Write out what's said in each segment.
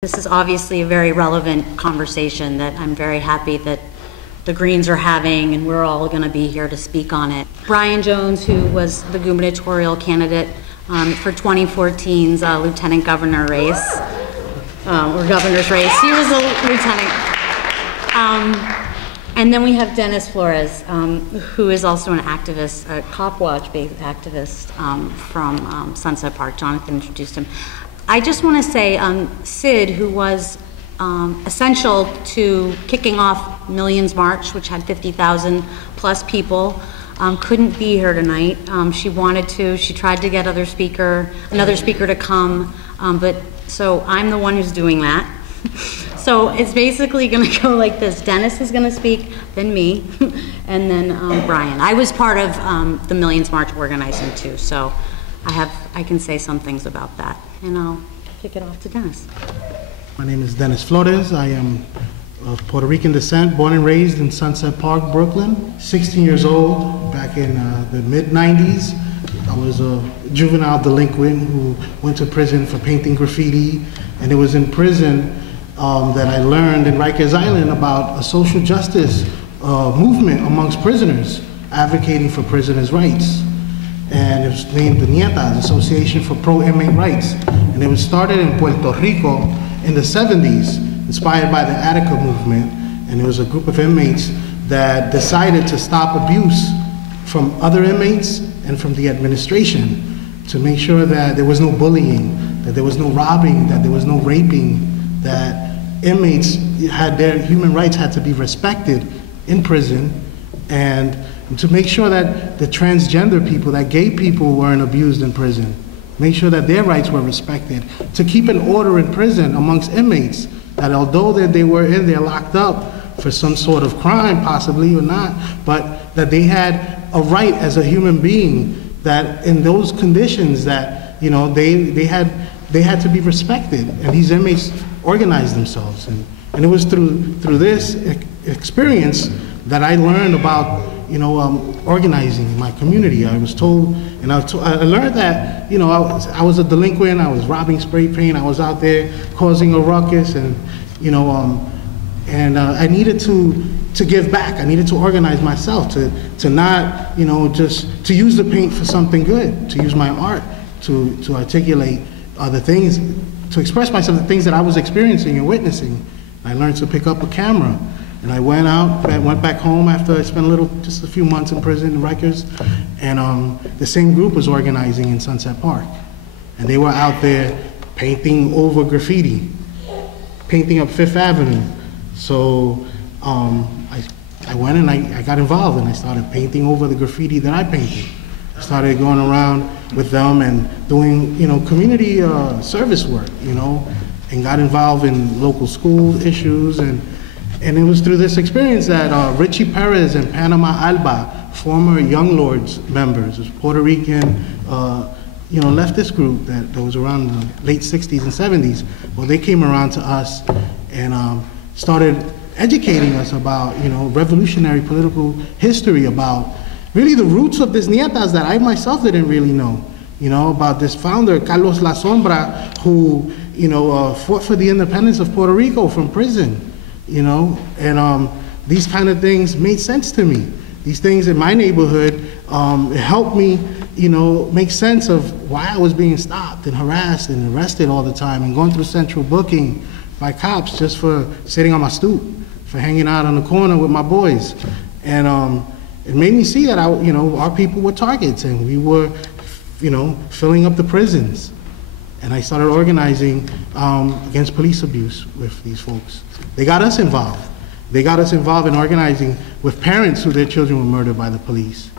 This is obviously a very relevant conversation that I'm very happy that the Greens are having, and we're all going to be here to speak on it. Brian Jones, who was the gubernatorial candidate for 2014's lieutenant governor race, or governor's race, he was a lieutenant. And then we have Dennis Flores, who is also an activist, a Cop Watch-based activist from Sunset Park. Jonathan introduced him. I just want to say Sid, who was essential to kicking off Millions March, which had 50,000 plus people, couldn't be here tonight. She wanted to. She tried to get another speaker to come, but so I'm the one who's doing that. So it's basically going to go like this. Dennis is going to speak, then me, and then Brian. I was part of the Millions March organizing too, so I can say some things about that. And I'll kick it off to Dennis. My name is Dennis Flores. I am of Puerto Rican descent, born and raised in Sunset Park, Brooklyn. 16 years old, back in the mid-90s. I was a juvenile delinquent who went to prison for painting graffiti. And it was in prison that I learned in Rikers Island about a social justice movement amongst prisoners advocating for prisoners' rights. And it was named the Nietas, Association for Pro-Inmate Rights. And it was started in Puerto Rico in the 70s, inspired by the Attica movement. And it was a group of inmates that decided to stop abuse from other inmates and from the administration to make sure that there was no bullying, that there was no robbing, that there was no raping, that inmates had their human rights had to be respected in prison, and to make sure that the transgender people, that gay people weren't abused in prison, make sure that their rights were respected, to keep an order in prison amongst inmates, that although they were in there locked up for some sort of crime, possibly or not, but that they had a right as a human being, that in those conditions that, you know, they had to be respected, and these inmates organized themselves. And it was through this experience that I learned about, you know, organizing my community. I was told, and I learned that, you know, I was a delinquent, I was robbing spray paint, I was out there causing a ruckus, and, you know, I needed to give back. I needed to organize myself, to not, you know, just to use the paint for something good, to use my art to articulate the things, to express myself, the things that I was experiencing and witnessing. I learned to pick up a camera. And I went back home after I spent just a few months in prison in Rikers, and the same group was organizing in Sunset Park. And they were out there painting over graffiti, painting up Fifth Avenue. So I went and I got involved, and I started painting over the graffiti that I painted. I started going around with them and doing, you know, community service work, you know, and got involved in local school issues. And it was through this experience that Richie Perez and Panama Alba, former Young Lords members, Puerto Rican, you know, leftist group that was around in the late 60s and 70s, well, they came around to us and started educating us about, you know, revolutionary political history, about really the roots of this Nietas that I myself didn't really know, you know, about this founder, Carlos La Sombra, who, you know, fought for the independence of Puerto Rico from prison. You know, and these kind of things made sense to me. These things in my neighborhood helped me, you know, make sense of why I was being stopped and harassed and arrested all the time and going through central booking by cops just for sitting on my stoop, for hanging out on the corner with my boys. And it made me see that, you know, our people were targets, and we were, you know, filling up the prisons. And I started organizing against police abuse with these folks. They got us involved. They got us involved in organizing with parents who their children were murdered by the police.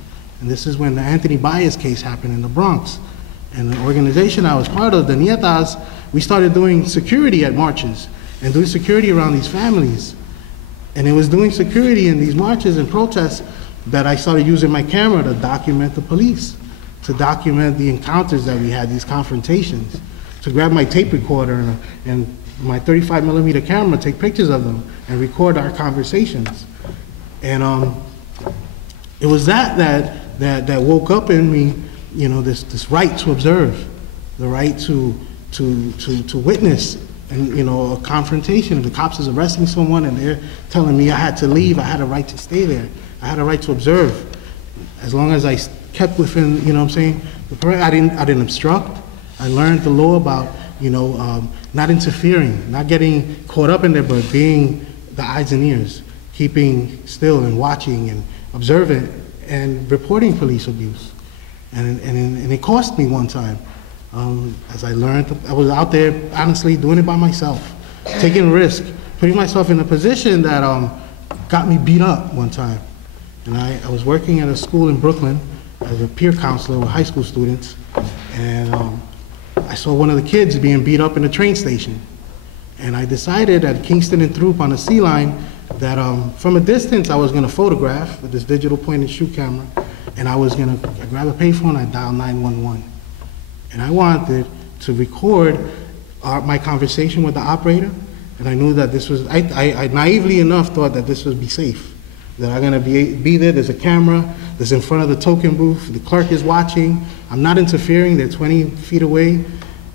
And this is when the Anthony Baez case happened in the Bronx. And the organization I was part of, the Nietas, we started doing security at marches and doing security around these families. And it was doing security in these marches and protests that I started using my camera to document the police, to document the encounters that we had, these confrontations, to grab my tape recorder and my 35mm camera, take pictures of them, and record our conversations. And it was that woke up in me, you know, this right to observe, the right to witness and you know, a confrontation. If the cops is arresting someone and they're telling me I had to leave, I had a right to stay there. I had a right to observe. As long as I kept within, you know what I'm saying, I didn't obstruct. I learned the law about, you know, not interfering, not getting caught up in there, but being the eyes and ears, keeping still and watching and observing and reporting police abuse. And it cost me one time. As I learned, I was out there honestly doing it by myself, taking risk, putting myself in a position that got me beat up one time. And I was working at a school in Brooklyn as a peer counselor with high school students, and I saw one of the kids being beat up in the train station. And I decided at Kingston and Throop on the C line that from a distance I was going to photograph with this digital point and shoot camera, and I was going to grab a payphone and dial 911. And I wanted to record my conversation with the operator, and I knew that this was, I naively enough thought that this would be safe, that I'm going to be there, there's a camera, there's in front of the token booth, the clerk is watching, I'm not interfering, they're 20 feet away,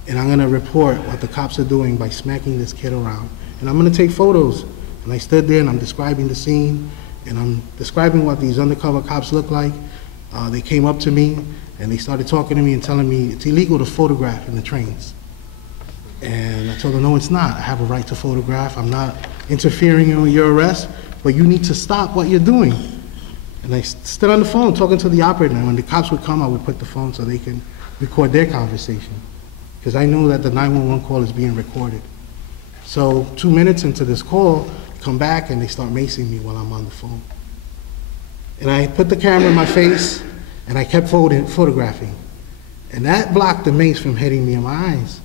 and I'm going to report what the cops are doing by smacking this kid around. And I'm going to take photos. And I stood there and I'm describing the scene, and I'm describing what these undercover cops look like. They came up to me and they started talking to me and telling me it's illegal to photograph in the trains. And I told them, no, it's not. I have a right to photograph. I'm not interfering in your arrest, but you need to stop what you're doing. And I stood on the phone talking to the operator, and when the cops would come, I would put the phone so they can record their conversation, because I knew that the 911 call is being recorded. So 2 minutes into this call, they come back and they start macing me while I'm on the phone. And I put the camera in my face and I kept photographing. And that blocked the mace from hitting me in my eyes.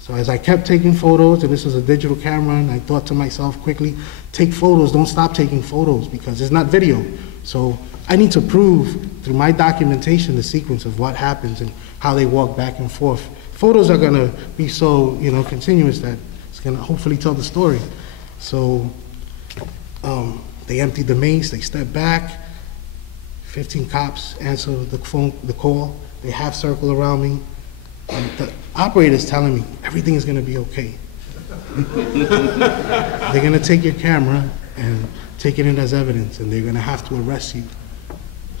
So as I kept taking photos, and this was a digital camera, and I thought to myself quickly, take photos, don't stop taking photos, because it's not video. So I need to prove through my documentation the sequence of what happens and how they walk back and forth. Photos are gonna be so, you know, continuous that it's gonna hopefully tell the story. So they emptied the mace, they stepped back, 15 cops answer the call, they half circle around me. And the operator's telling me everything is gonna be okay. They're gonna take your camera and take it in as evidence, and they're gonna have to arrest you.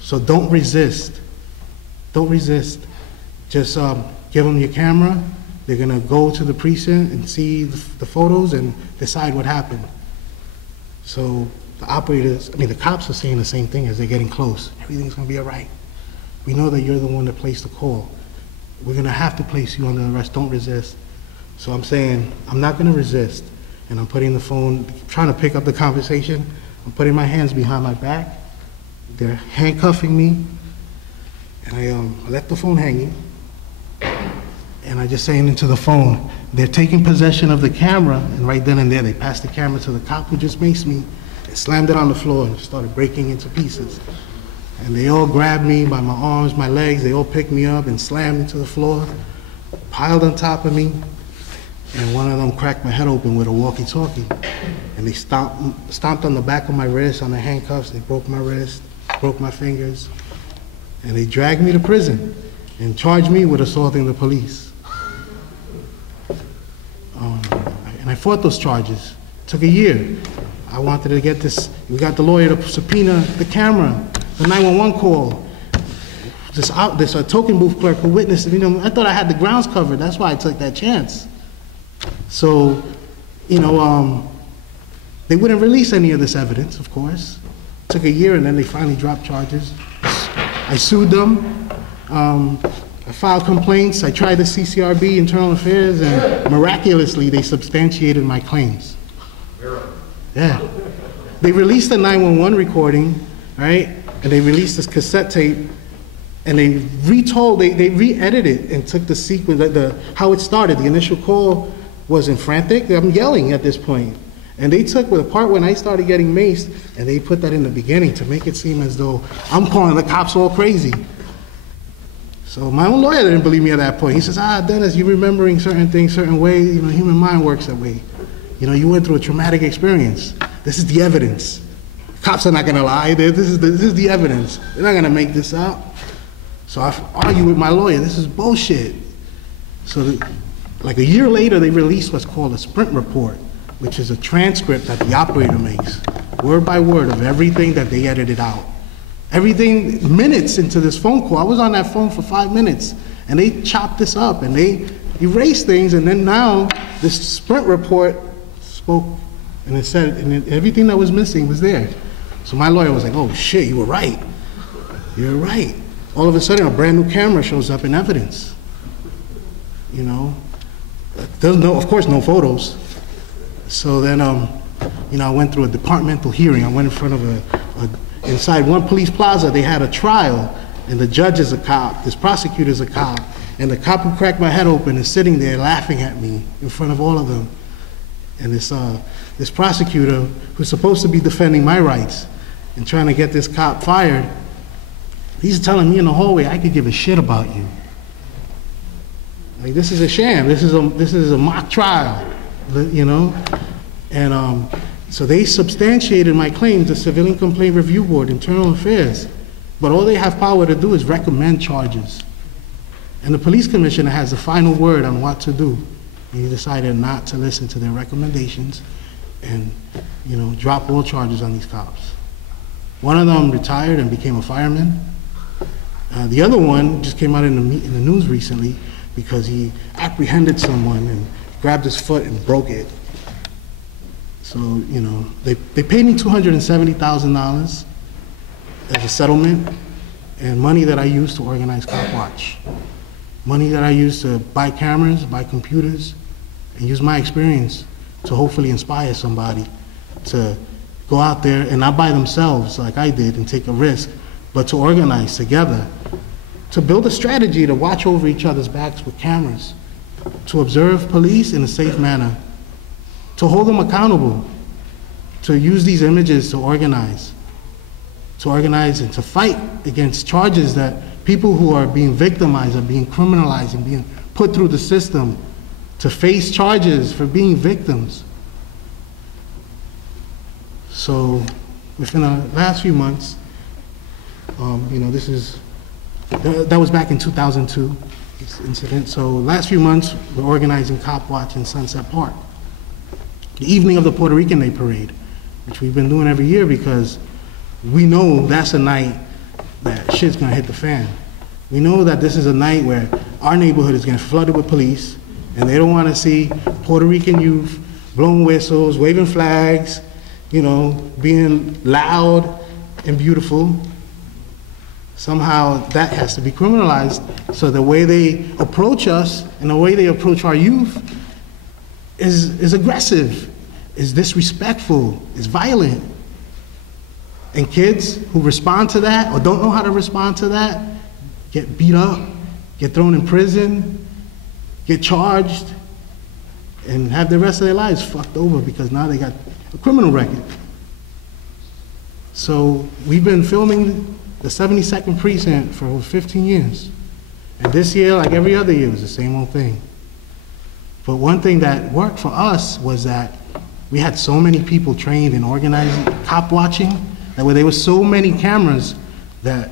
So don't resist. Don't resist. Just give them your camera. They're gonna go to the precinct and see the photos and decide what happened. So the cops are saying the same thing as they're getting close. Everything's gonna be all right. We know that you're the one that placed the call. We're gonna have to place you under arrest. Don't resist. So I'm saying, I'm not gonna resist. And I'm putting the phone, trying to pick up the conversation. I'm putting my hands behind my back. They're handcuffing me. And I left the phone hanging. And I just saying into the phone, they're taking possession of the camera, and right then and there, they passed the camera to the cop who just maced me, and slammed it on the floor and started breaking into pieces. And they all grabbed me by my arms, my legs, they all picked me up and slammed me to the floor, piled on top of me, and one of them cracked my head open with a walkie-talkie. And they stomped on the back of my wrist, on the handcuffs, they broke my wrist, broke my fingers, and they dragged me to prison and charged me with assaulting the police. And I fought those charges. It took a year. I wanted to get this, we got the lawyer to subpoena the camera, the 911 call. This token booth clerk who witnessed it, you know, I thought I had the grounds covered. That's why I took that chance. So, you know, they wouldn't release any of this evidence, of course. It took a year, and then they finally dropped charges. I sued them. I filed complaints. I tried the CCRB, Internal Affairs, and miraculously, they substantiated my claims. Yeah. They released the 911 recording, right? And they released this cassette tape, and they re-edited it and took the sequence, how it started. The initial call wasn't frantic. I'm yelling at this point. And they took the part when I started getting maced, and they put that in the beginning to make it seem as though I'm calling the cops all crazy. So my own lawyer didn't believe me at that point. He says, Dennis, you're remembering certain things certain ways. You know, human mind works that way. You know, you went through a traumatic experience. This is the evidence. Cops are not gonna lie. This is the evidence. They're not gonna make this up. So I argue with my lawyer. This is bullshit. So Like a year later, they released what's called a sprint report, which is a transcript that the operator makes, word by word, of everything that they edited out. Everything, minutes into this phone call. I was on that phone for 5 minutes, and they chopped this up, and they erased things, and then now this sprint report spoke, and it said, and everything that was missing was there. So my lawyer was like, oh shit, you were right. You're right. All of a sudden, a brand new camera shows up in evidence. You know? There's no, of course, no photos. So then, you know, I went through a departmental hearing. I went in front of inside one police plaza, they had a trial, and the judge is a cop, this prosecutor's a cop, and the cop who cracked my head open is sitting there laughing at me in front of all of them. And this prosecutor, who's supposed to be defending my rights and trying to get this cop fired, he's telling me in the hallway, I could give a shit about you. Like, this is a sham. This is a mock trial, you know? And so they substantiated my claim to Civilian Complaint Review Board, Internal Affairs. But all they have power to do is recommend charges. And the police commissioner has the final word on what to do. And he decided not to listen to their recommendations and, you know, drop all charges on these cops. One of them retired and became a fireman. The other one just came out in the news recently because he apprehended someone and grabbed his foot and broke it. So, you know, they paid me $270,000 as a settlement, and money that I used to organize Cop Watch. Money that I used to buy cameras, buy computers, and use my experience to hopefully inspire somebody to go out there and not by themselves like I did and take a risk, but to organize together, to build a strategy to watch over each other's backs with cameras, to observe police in a safe manner, to hold them accountable, to use these images to organize and to fight against charges that people who are being victimized are being criminalized and being put through the system to face charges for being victims. So within the last few months, you know, that was back in 2002, this incident. So last few months, we're organizing Cop Watch in Sunset Park. The evening of the Puerto Rican Day Parade, which we've been doing every year because we know that's a night that shit's gonna hit the fan. We know that this is a night where our neighborhood is getting flooded with police, and they don't wanna see Puerto Rican youth blowing whistles, waving flags, you know, being loud and beautiful. Somehow that has to be criminalized, so the way they approach us and the way they approach our youth is aggressive, is disrespectful, is violent. And kids who respond to that or don't know how to respond to that get beat up, get thrown in prison, get charged, and have the rest of their lives fucked over because now they got a criminal record. So we've been filming the 72nd Precinct for over 15 years. And this year, like every other year, was the same old thing. But one thing that worked for us was that we had so many people trained in organizing cop watching, that there were so many cameras that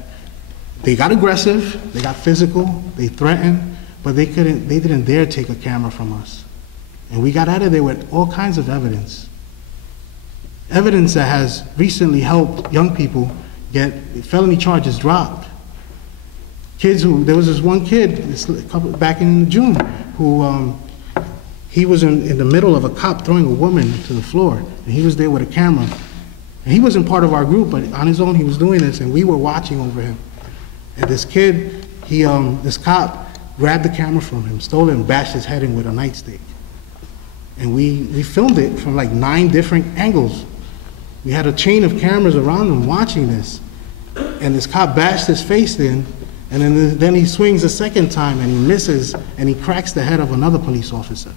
they got aggressive, they got physical, they threatened, but they didn't dare take a camera from us. And we got out of there with all kinds of evidence. Evidence that has recently helped young people get felony charges dropped. Kids who, there was this one kid back in June who he was in the middle of a cop throwing a woman to the floor, and he was there with a camera. And he wasn't part of our group, but on his own he was doing this, and we were watching over him. And this kid, this cop grabbed the camera from him, stole it, and bashed his head in with a nightstick. And we filmed it from like 9 different angles. We had a chain of cameras around him watching this. And this cop bashed his face in, and then he swings a second time and he misses, and he cracks the head of another police officer.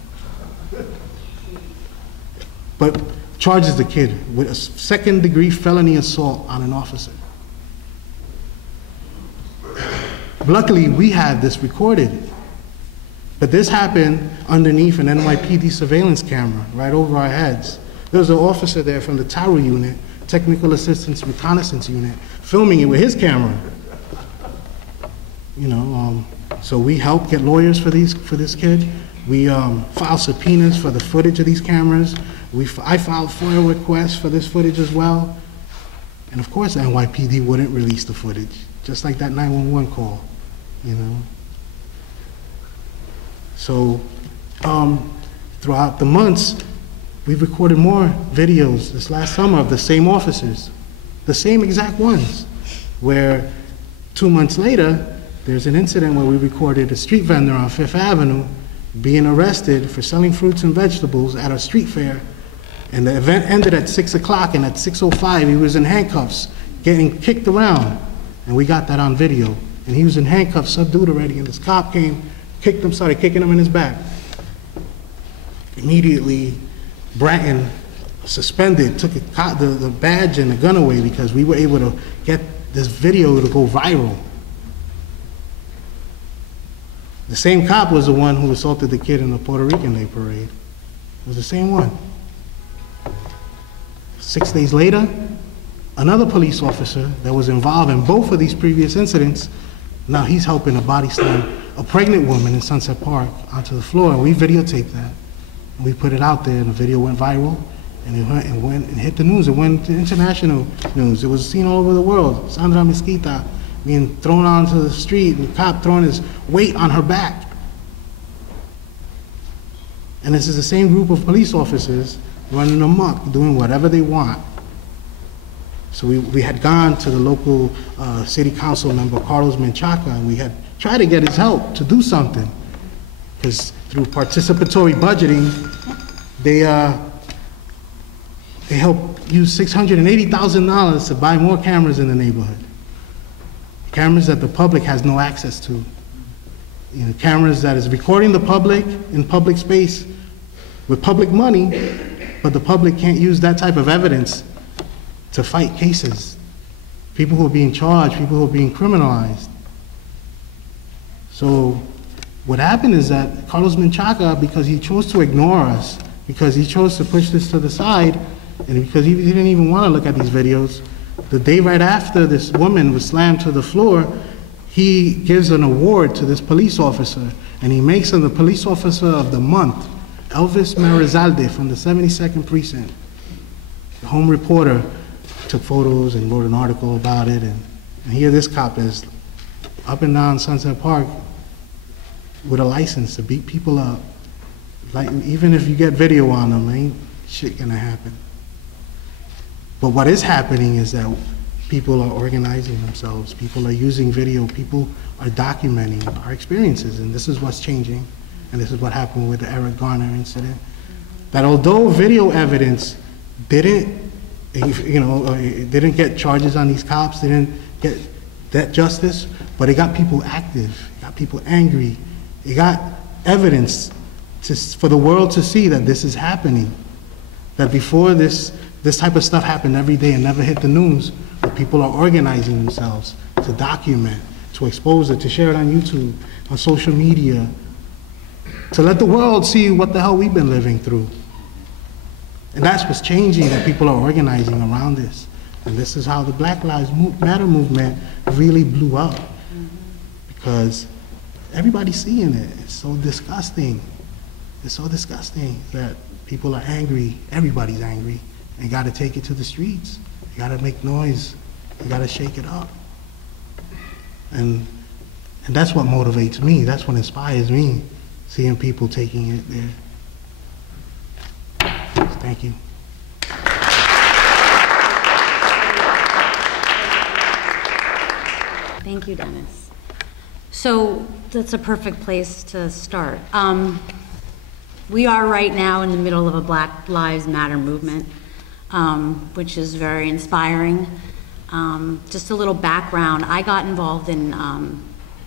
But charges the kid with a second-degree felony assault on an officer. Luckily, we had this recorded. But this happened underneath an NYPD surveillance camera right over our heads. There was an officer there from the Tower Unit, Technical Assistance Reconnaissance Unit, filming it with his camera. You know, so we helped get lawyers for this kid. We filed subpoenas for the footage of these cameras. I filed FOIA requests for this footage as well. And of course, NYPD wouldn't release the footage, just like that 911 call, you know. So throughout the months, we've recorded more videos this last summer of the same officers, the same exact ones, where 2 months later, there's an incident where we recorded a street vendor on Fifth Avenue being arrested for selling fruits and vegetables at a street fair. And the event ended at 6 o'clock, and at 6:05, he was in handcuffs, getting kicked around. And we got that on video. And he was in handcuffs, subdued already, and this cop came, kicked him, started kicking him in his back. Immediately, Bratton suspended, took the badge and the gun away because we were able to get this video to go viral. The same cop was the one who assaulted the kid in the Puerto Rican Day parade. It was the same one. 6 days later, another police officer that was involved in both of these previous incidents, now he's helping to body slam a pregnant woman in Sunset Park onto the floor, and we videotaped that. And we put it out there, and the video went viral, and it went and hit the news. It went to international news. It was seen all over the world. Sandra Mesquita being thrown onto the street, and the cop throwing his weight on her back. And this is the same group of police officers running amok, doing whatever they want. So we had gone to the local city council member, Carlos Menchaca, and we had tried to get his help to do something. Because through participatory budgeting, they helped use $680,000 to buy more cameras in the neighborhood. Cameras that the public has no access to. You know, cameras that is recording the public in public space with public money, but the public can't use that type of evidence to fight cases. People who are being charged, people who are being criminalized. So what happened is that Carlos Menchaca, because he chose to ignore us, because he chose to push this to the side, and because he didn't even want to look at these videos, the day right after this woman was slammed to the floor, he gives an award to this police officer, and he makes him the police officer of the month, Elvis Marizalde from the 72nd Precinct. The Home Reporter took photos and wrote an article about it, and here this cop is up and down Sunset Park with a license to beat people up. Like, even if you get video on them, ain't shit gonna happen. But what is happening is that people are organizing themselves, people are using video, people are documenting our experiences, and this is what's changing, and this is what happened with the Eric Garner incident. That although video evidence didn't, it didn't get charges on these cops, they didn't get that justice, but it got people active, it got people angry, it got evidence for the world to see that this is happening. That before this type of stuff happened every day and never hit the news, but people are organizing themselves to document, to expose it, to share it on YouTube, on social media, to let the world see what the hell we've been living through. And that's what's changing, that people are organizing around this. And this is how the Black Lives Matter movement really blew up. Because everybody's seeing it. It's so disgusting. It's so disgusting that people are angry. Everybody's angry. And you gotta take it to the streets. You gotta make noise. You gotta shake it up. And that's what motivates me. That's what inspires me, seeing people taking it there. Thank you. Thank you, Dennis. So that's a perfect place to start. We are right now in the middle of a Black Lives Matter movement, which is very inspiring. Just a little background, I got involved in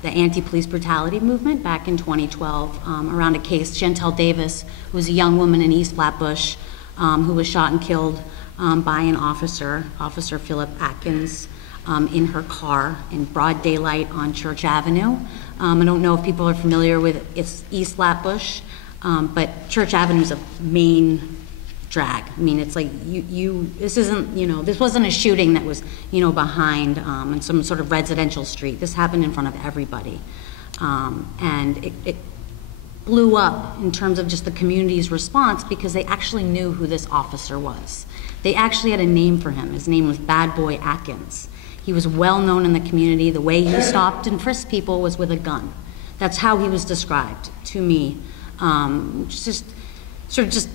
the anti-police brutality movement back in 2012 around a case, Chantel Davis, who was a young woman in East Flatbush who was shot and killed by an officer, Officer Philip Atkins, in her car in broad daylight on Church Avenue. I don't know if people are familiar with East Flatbush, but Church Avenue is a main drag. I mean, it's like this isn't, this wasn't a shooting that was, behind on some sort of residential street. This happened in front of everybody. And blew up in terms of just the community's response because they actually knew who this officer was. They actually had a name for him. His name was Bad Boy Atkins. He was well known in the community. The way he stopped and frisked people was with a gun. That's how he was described to me. Which is just sort of just,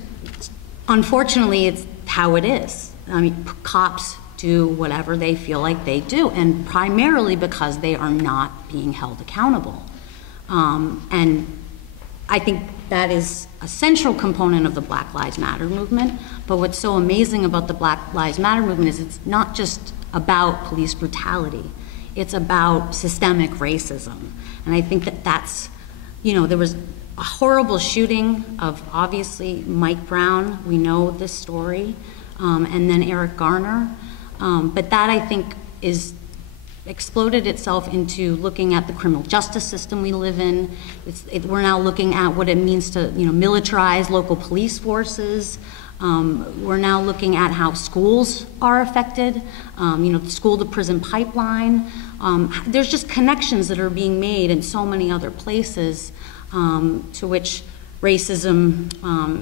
unfortunately, it's how it is. I mean, cops do whatever they feel like they do, and primarily because they are not being held accountable. And I think that is a central component of the Black Lives Matter movement. But what's so amazing about the Black Lives Matter movement is it's not just about police brutality. It's about systemic racism. And I think that that's, you know, there was a horrible shooting of obviously Mike Brown. We know this story. And then Eric Garner. But that, I think, is exploded itself into looking at the criminal justice system we live in. We're now looking at what it means to, you know, militarize local police forces. We're now looking at how schools are affected, you know, the school to prison pipeline. There's just connections that are being made in so many other places to which racism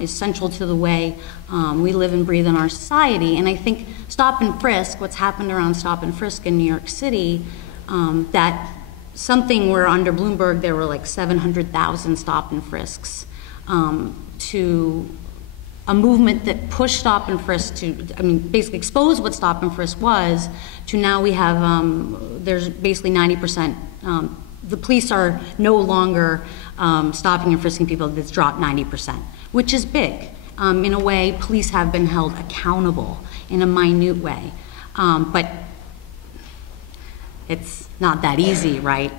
is central to the way we live and breathe in our society. And I think stop and frisk, what's happened around stop and frisk in New York City, that something where under Bloomberg there were like 700,000 stop and frisks, to a movement that pushed stop and frisk to, I mean, basically expose what stop and frisk was, to now we have, there's basically 90%, the police are no longer stopping and frisking people. That's dropped 90%, which is big. In a way, police have been held accountable in a minute way. But it's not that easy, right?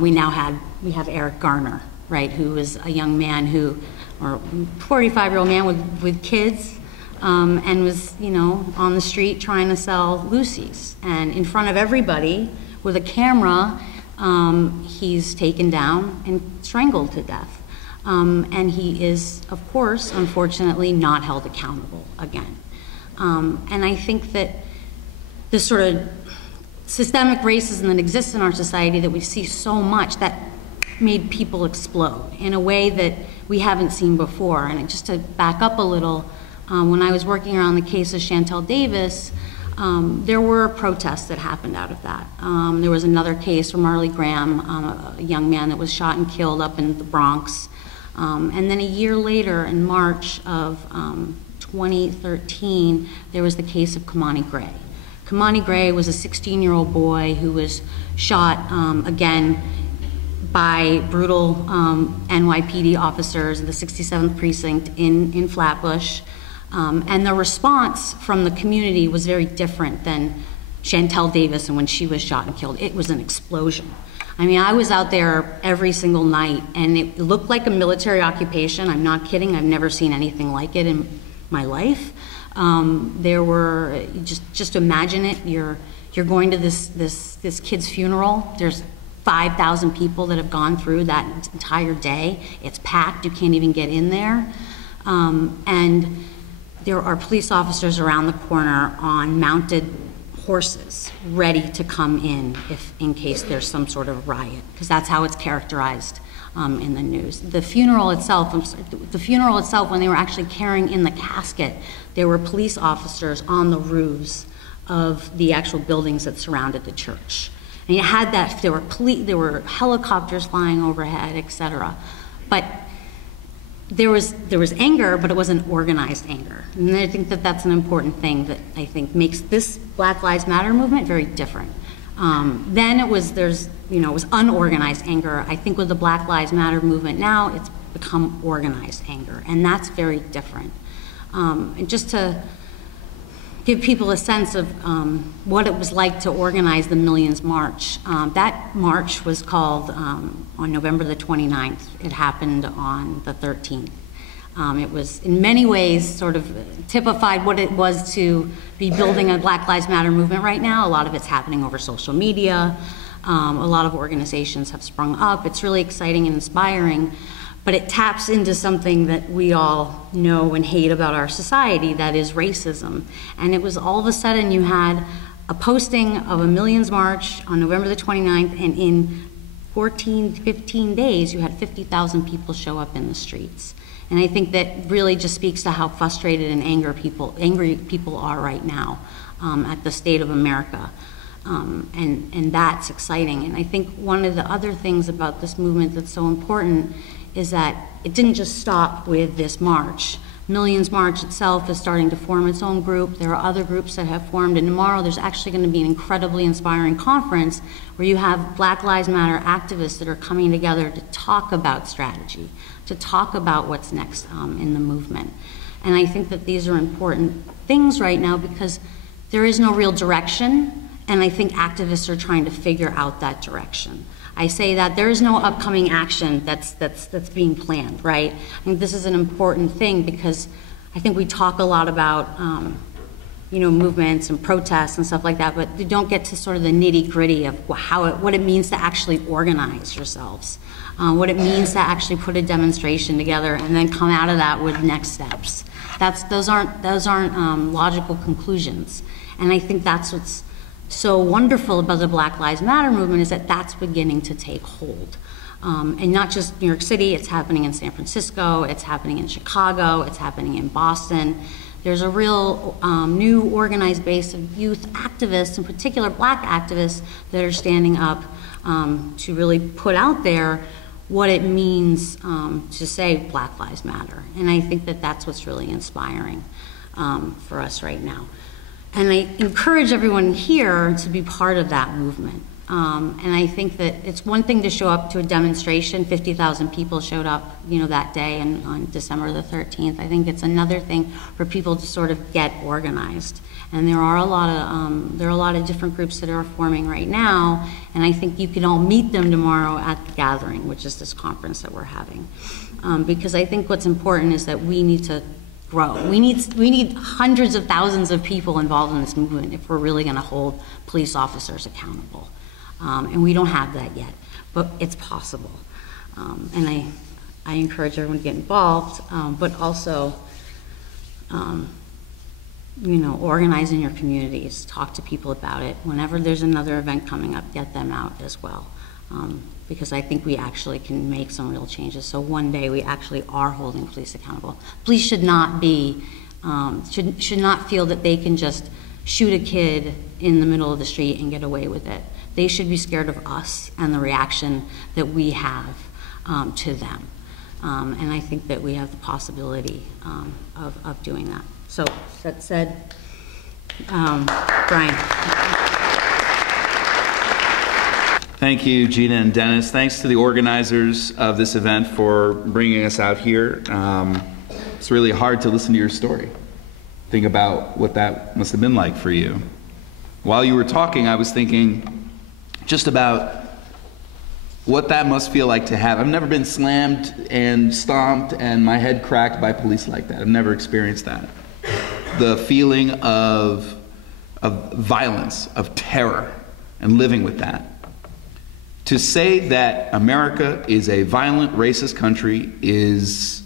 We have Eric Garner, right, who is a young man who, or 45-year-old man with kids, and was, you know, on the street trying to sell Lucy's. And in front of everybody with a camera, he's taken down and strangled to death. And he is, of course, unfortunately, not held accountable again. And I think that this sort of systemic racism that exists in our society that we see so much, that made people explode in a way that we haven't seen before. And just to back up a little, when I was working around the case of Chantel Davis, there were protests that happened out of that. There was another case for Marley Graham, a young man that was shot and killed up in the Bronx. And then a year later, in March of 2013, there was the case of Kamani Gray. Kamani Gray was a 16-year-old boy who was shot again by brutal NYPD officers in the 67th Precinct in Flatbush. And the response from the community was very different than Chantel Davis and when she was shot and killed. It was an explosion. I mean, I was out there every single night, and it looked like a military occupation. I'm not kidding. I've never seen anything like it in my life. There were, just imagine it. You're going to this kid's funeral. There's 5,000 people that have gone through that entire day. It's packed. You can't even get in there. And there are police officers around the corner on mounted horses ready to come in case there's some sort of riot, because that's how it's characterized in the news. The funeral itself, when they were actually carrying in the casket, there were police officers on the roofs of the actual buildings that surrounded the church. And you had that, there were helicopters flying overhead, etc. But there was anger, but it wasn't organized anger. And I think that that's an important thing that I think makes this Black Lives Matter movement very different. Then it was unorganized anger. I think with the Black Lives Matter movement now, it's become organized anger, and that's very different. And just to give people a sense of what it was like to organize the Millions March. That march was called on November the 29th. It happened on the 13th. It was in many ways sort of typified what it was to be building a Black Lives Matter movement right now. A lot of it's happening over social media. A lot of organizations have sprung up. It's really exciting and inspiring. But it taps into something that we all know and hate about our society, that is racism. And it was all of a sudden you had a posting of a Millions March on November the 29th, and in 14, 15 days, you had 50,000 people show up in the streets. And I think that really just speaks to how frustrated and angry people are right now at the state of America. And that's exciting. And I think one of the other things about this movement that's so important is that it didn't just stop with this march. Millions March itself is starting to form its own group. There are other groups that have formed, and tomorrow there's actually going to be an incredibly inspiring conference where you have Black Lives Matter activists that are coming together to talk about strategy, to talk about what's next in the movement. And I think that these are important things right now because there is no real direction, and I think activists are trying to figure out that direction. I say that there is no upcoming action that's being planned, right? I think this is an important thing because I think we talk a lot about, movements and protests and stuff like that, but you don't get to sort of the nitty-gritty of what it means to actually organize yourselves, what it means to actually put a demonstration together and then come out of that with next steps. Those aren't logical conclusions, and I think that's what's so wonderful about the Black Lives Matter movement is that that's beginning to take hold. And not just New York City, it's happening in San Francisco, it's happening in Chicago, it's happening in Boston. There's a real new organized base of youth activists, in particular Black activists, that are standing up to really put out there what it means to say Black Lives Matter. And I think that that's what's really inspiring for us right now. And I encourage everyone here to be part of that movement. And I think that it's one thing to show up to a demonstration. 50,000 people showed up, that day on December the 13th. I think it's another thing for people to sort of get organized. And there are a lot of different groups that are forming right now. And I think you can all meet them tomorrow at the gathering, which is this conference that we're having. Because I think what's important is that we need to grow. We need hundreds of thousands of people involved in this movement if we're really going to hold police officers accountable. And we don't have that yet, but it's possible. And I encourage everyone to get involved, but also, organize in your communities, talk to people about it. Whenever there's another event coming up, get them out as well. Because I think we actually can make some real changes. So one day we actually are holding police accountable. Police should not be, should not feel that they can just shoot a kid in the middle of the street and get away with it. They should be scared of us and the reaction that we have to them. And I think that we have the possibility of doing that. So that said, Brian. Thank you, Gina and Dennis. Thanks to the organizers of this event for bringing us out here. It's really hard to listen to your story. Think about what that must have been like for you. While you were talking, I was thinking just about what that must feel like to have. I've never been slammed and stomped and my head cracked by police like that. I've never experienced that. The feeling of violence, of terror, and living with that. To say that America is a violent, racist country is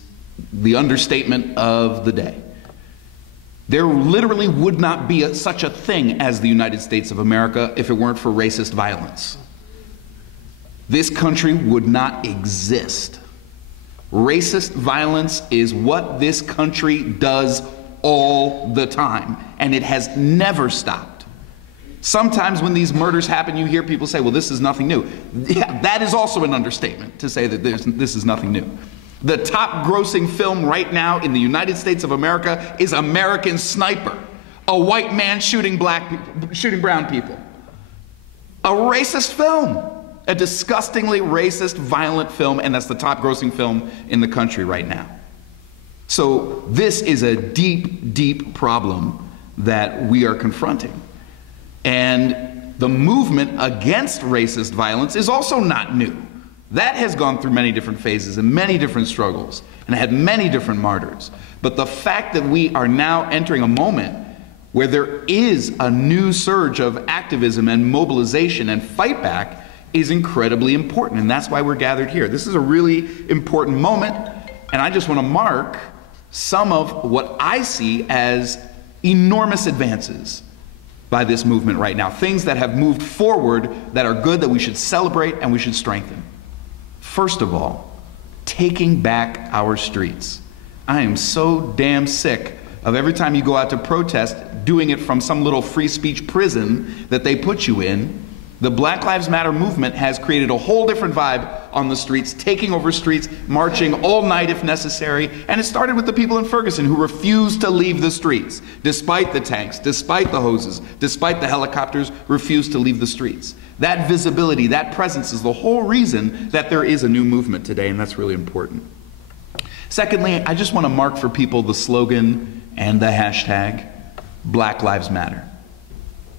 the understatement of the day. There literally would not be such a thing as the United States of America if it weren't for racist violence. This country would not exist. Racist violence is what this country does all the time, and it has never stopped. Sometimes when these murders happen, you hear people say, well, this is nothing new. Yeah, that is also an understatement to say that this is nothing new. The top grossing film right now in the United States of America is American Sniper, a white man shooting brown people. A racist film, a disgustingly racist, violent film, and that's the top grossing film in the country right now. So this is a deep, deep problem that we are confronting. And the movement against racist violence is also not new. That has gone through many different phases and many different struggles and had many different martyrs. But the fact that we are now entering a moment where there is a new surge of activism and mobilization and fight back is incredibly important. And that's why we're gathered here. This is a really important moment. And I just want to mark some of what I see as enormous advances by this movement right now. Things that have moved forward that are good, that we should celebrate and we should strengthen. First of all, taking back our streets. I am so damn sick of every time you go out to protest, doing it from some little free speech prison that they put you in. The Black Lives Matter movement has created a whole different vibe on the streets, taking over streets, marching all night if necessary. And it started with the people in Ferguson who refused to leave the streets, despite the tanks, despite the hoses, despite the helicopters, refused to leave the streets. That visibility, that presence is the whole reason that there is a new movement today, and that's really important. Secondly, I just want to mark for people the slogan and the hashtag, Black Lives Matter.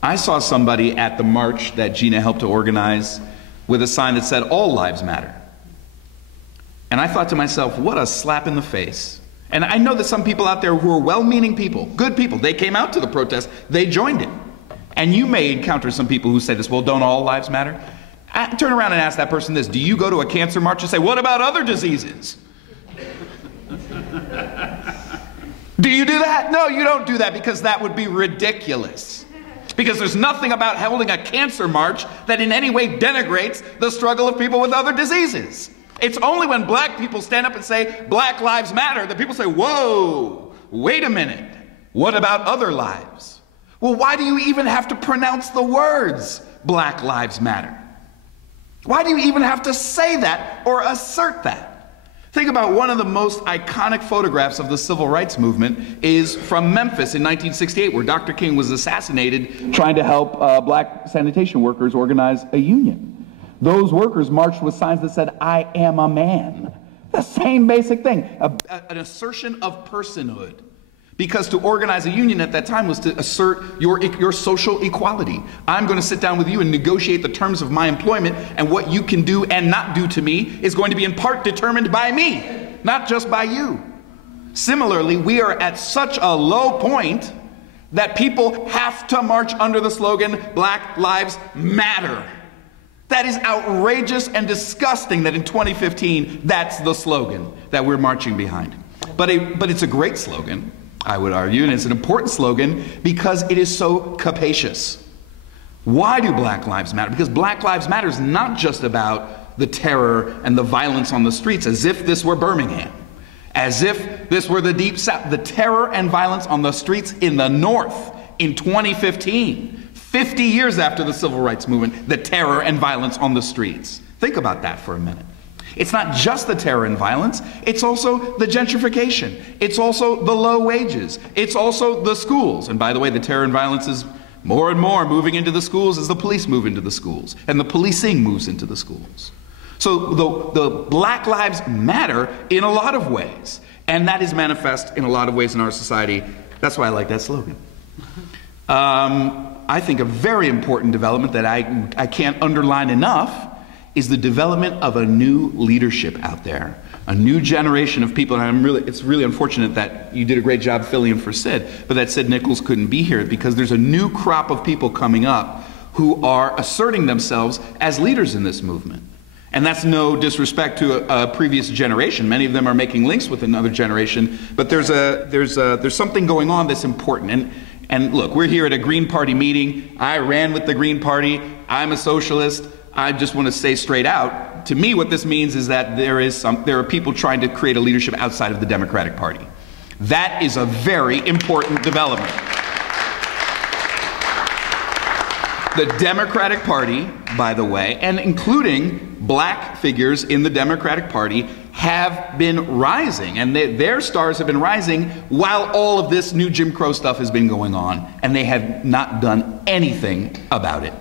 I saw somebody at the march that Gina helped to organize with a sign that said, all lives matter. And I thought to myself, what a slap in the face. And I know that some people out there who are well-meaning people, good people, they came out to the protest, they joined it. And you may encounter some people who say this, well, don't all lives matter? Turn around and ask that person this, do you go to a cancer march and say, what about other diseases? Do you do that? No, you don't do that, because that would be ridiculous. Because there's nothing about holding a cancer march that in any way denigrates the struggle of people with other diseases. It's only when black people stand up and say, Black Lives Matter, that people say, whoa, wait a minute, what about other lives? Well, why do you even have to pronounce the words, Black Lives Matter? Why do you even have to say that or assert that? Think about one of the most iconic photographs of the civil rights movement is from Memphis in 1968, where Dr. King was assassinated trying to help black sanitation workers organize a union. Those workers marched with signs that said, I am a man. The same basic thing, an assertion of personhood. Because to organize a union at that time was to assert your social equality. I'm going to sit down with you and negotiate the terms of my employment, and what you can do and not do to me is going to be in part determined by me, not just by you. Similarly, we are at such a low point that people have to march under the slogan, Black Lives Matter. That is outrageous and disgusting that in 2015, that's the slogan that we're marching behind. But it's a great slogan, I would argue, and it's an important slogan because it is so capacious. Why do Black Lives Matter? Because Black Lives Matter is not just about the terror and the violence on the streets, as if this were Birmingham, as if this were the Deep South. The terror and violence on the streets in the North in 2015, 50 years after the Civil Rights Movement, the terror and violence on the streets. Think about that for a minute. It's not just the terror and violence, it's also the gentrification. It's also the low wages. It's also the schools. And by the way, the terror and violence is more and more moving into the schools as the police move into the schools and the policing moves into the schools. So the Black Lives Matter in a lot of ways, and that is manifest in a lot of ways in our society. That's why I like that slogan. I think a very important development that I can't underline enough is the development of a new leadership out there, a new generation of people. And it's really unfortunate that you did a great job filling in for Sid, but that Sid Nichols couldn't be here, because there's a new crop of people coming up who are asserting themselves as leaders in this movement. And that's no disrespect to a previous generation. Many of them are making links with another generation, but there's something going on that's important. And look, we're here at a Green Party meeting. I ran with the Green Party. I'm a socialist. I just want to say straight out, to me what this means is that there are people trying to create a leadership outside of the Democratic Party. That is a very important development. The Democratic Party, by the way, and including black figures in the Democratic Party, have been rising, and their stars have been rising while all of this new Jim Crow stuff has been going on, and they have not done anything about it.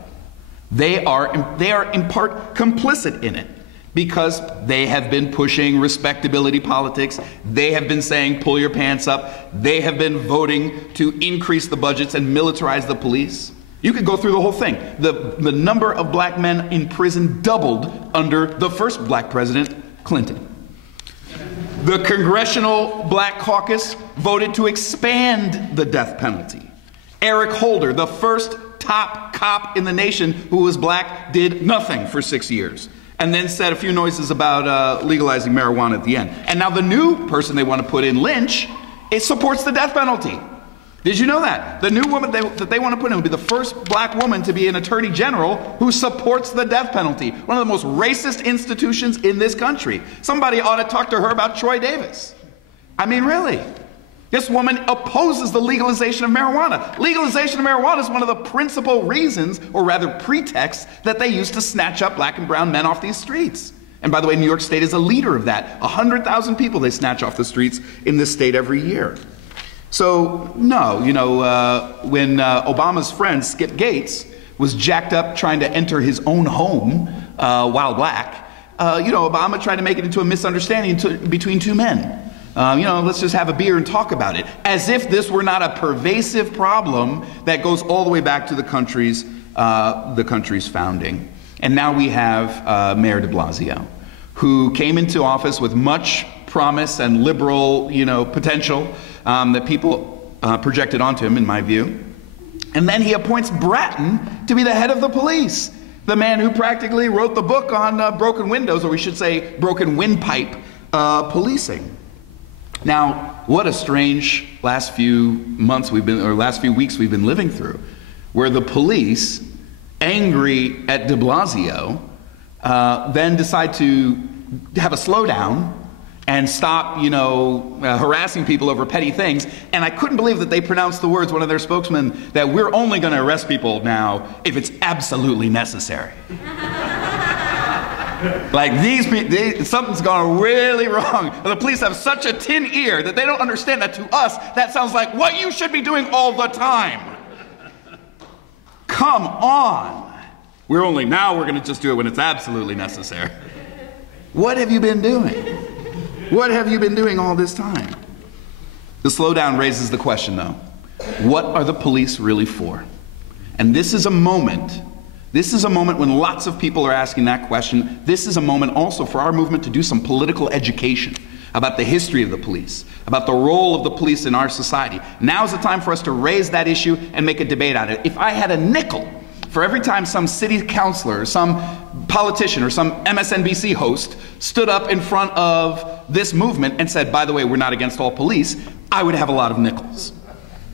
They are in part complicit in it, because they have been pushing respectability politics. They have been saying, pull your pants up. They have been voting to increase the budgets and militarize the police. You could go through the whole thing. The number of black men in prison doubled under the first black president, Clinton. The Congressional Black Caucus voted to expand the death penalty. Eric Holder, the first top cop in the nation who was black, did nothing for 6 years, and then said a few noises about legalizing marijuana at the end. And now the new person they want to put in, Lynch, it supports the death penalty. Did you know that? The new woman that they want to put in will be the first black woman to be an attorney general who supports the death penalty, one of the most racist institutions in this country. Somebody ought to talk to her about Troy Davis. I mean, really. This woman opposes the legalization of marijuana. Legalization of marijuana is one of the principal reasons, or rather pretexts, that they use to snatch up black and brown men off these streets. And by the way, New York State is a leader of that. 100,000 people they snatch off the streets in this state every year. So, no, when Obama's friend, Skip Gates, was jacked up trying to enter his own home while black, Obama tried to make it into a misunderstanding between two men. Let's just have a beer and talk about it. As if this were not a pervasive problem that goes all the way back to the country's founding. And now we have Mayor de Blasio, who came into office with much promise and liberal, potential that people projected onto him, in my view. And then he appoints Bratton to be the head of the police, the man who practically wrote the book on broken windows, or we should say broken windpipe policing. Now, what a strange last few weeks we've been living through, where the police, angry at de Blasio, then decide to have a slowdown and stop, harassing people over petty things. And I couldn't believe that they pronounced the words, one of their spokesmen, that we're only going to arrest people now if it's absolutely necessary. Like something's gone really wrong. The police have such a tin ear that they don't understand that to us, that sounds like what you should be doing all the time. Come on. We're going to just do it when it's absolutely necessary. What have you been doing? What have you been doing all this time? The slowdown raises the question, though. What are the police really for? And this is a moment when lots of people are asking that question. This is a moment also for our movement to do some political education about the history of the police, about the role of the police in our society. Now's the time for us to raise that issue and make a debate on it. If I had a nickel for every time some city councilor, or some politician, or some MSNBC host stood up in front of this movement and said, by the way, we're not against all police, I would have a lot of nickels.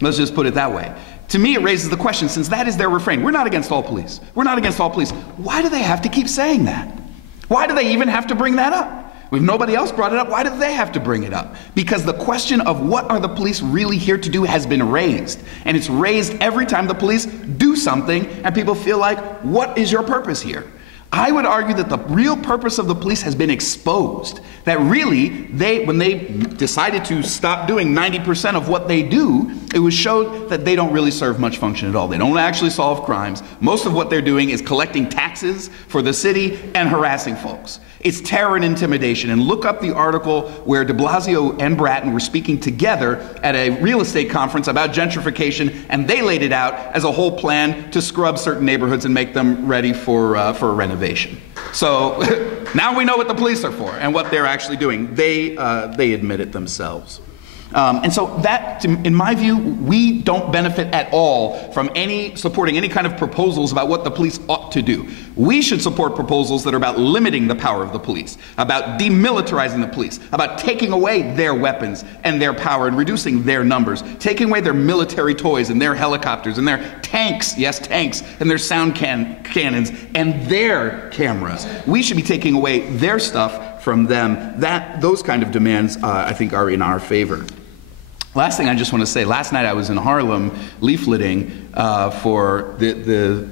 Let's just put it that way. To me, it raises the question, since that is their refrain, we're not against all police, we're not against all police, why do they have to keep saying that? Why do they even have to bring that up? If nobody else brought it up, why did they have to bring it up? Because the question of what are the police really here to do has been raised. And it's raised every time the police do something and people feel like, what is your purpose here? I would argue that the real purpose of the police has been exposed. That really, when they decided to stop doing 90% of what they do, it was showed that they don't really serve much function at all. They don't actually solve crimes. Most of what they're doing is collecting taxes for the city and harassing folks. It's terror and intimidation. And look up the article where de Blasio and Bratton were speaking together at a real estate conference about gentrification, and they laid it out as a whole plan to scrub certain neighborhoods and make them ready for a renovation. So now we know what the police are for and what they're actually doing. They admit it themselves. And so that, in my view, we don't benefit at all from supporting any kind of proposals about what the police ought to do. We should support proposals that are about limiting the power of the police, about demilitarizing the police, about taking away their weapons and their power and reducing their numbers, taking away their military toys and their helicopters and their tanks, yes, tanks, and their sound cannons and their cameras. We should be taking away their stuff from them. Those kind of demands, I think, are in our favor. Last thing I just want to say, last night I was in Harlem leafleting for the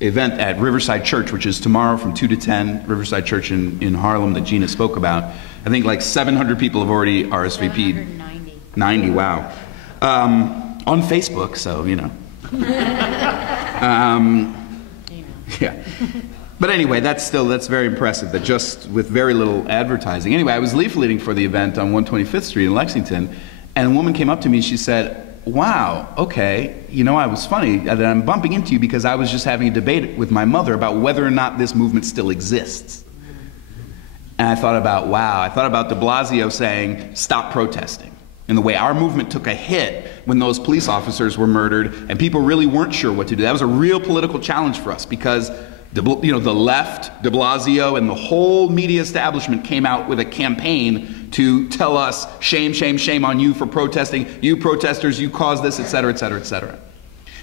event at Riverside Church, which is tomorrow from 2 to 10, Riverside Church in Harlem that Gina spoke about. I think like 700 people have already RSVP'd. 90, wow. On Facebook, so, yeah. But anyway, that's very impressive that just with very little advertising. Anyway, I was leafleting for the event on 125th Street in Lexington, and a woman came up to me and she said, wow, okay, I was funny that I'm bumping into you because I was just having a debate with my mother about whether or not this movement still exists. And I thought about de Blasio saying, stop protesting. And the way our movement took a hit when those police officers were murdered and people really weren't sure what to do. That was a real political challenge for us because the left, de Blasio, and the whole media establishment came out with a campaign to tell us, shame, shame, shame on you for protesting, you protesters, you caused this, et cetera, et cetera, et cetera.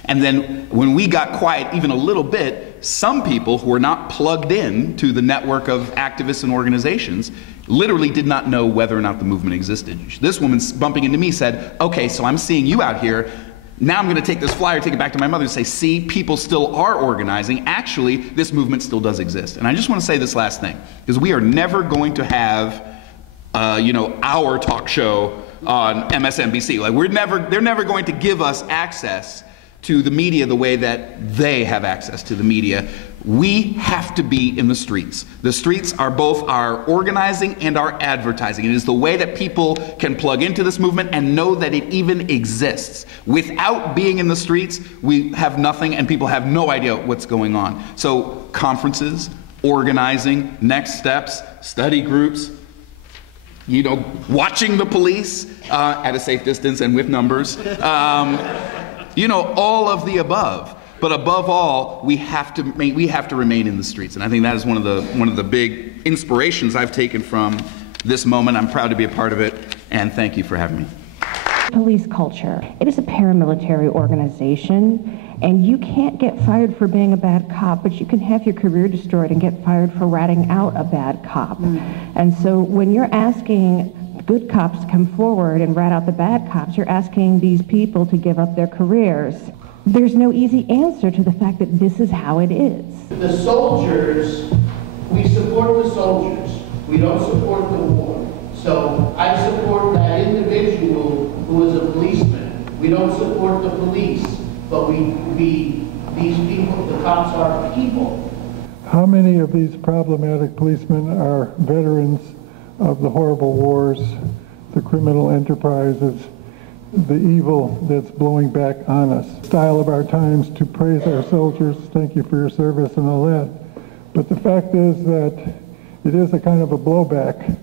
And then when we got quiet even a little bit, some people who were not plugged in to the network of activists and organizations literally did not know whether or not the movement existed. This woman bumping into me said, okay, so I'm seeing you out here. Now I'm going to take this flyer, take it back to my mother and say, see, people still are organizing. Actually, this movement still does exist. And I just want to say this last thing, because we are never going to have, our talk show on MSNBC. Like they're never going to give us access to the media the way that they have access to the media. We have to be in the streets. The streets are both our organizing and our advertising. It is the way that people can plug into this movement and know that it even exists. Without being in the streets, we have nothing and people have no idea what's going on. So conferences, organizing, next steps, study groups, watching the police at a safe distance and with numbers. All of the above. But above all, we have to remain in the streets. And I think that is one of the big inspirations I've taken from this moment. I'm proud to be a part of it, and thank you for having me. Police culture. It is a paramilitary organization, and you can't get fired for being a bad cop, but you can have your career destroyed and get fired for ratting out a bad cop. And so when you're asking good cops to come forward and rat out the bad cops, you're asking these people to give up their careers. There's no easy answer to the fact that this is how it is. The soldiers, we support the soldiers. We don't support the war. So I support that individual who is a policeman. We don't support the police, but these people, the cops are people. How many of these problematic policemen are veterans of the horrible wars, the criminal enterprises, the evil that's blowing back on us? Style of our times to praise our soldiers, thank you for your service and all that. But the fact is that it is a kind of a blowback.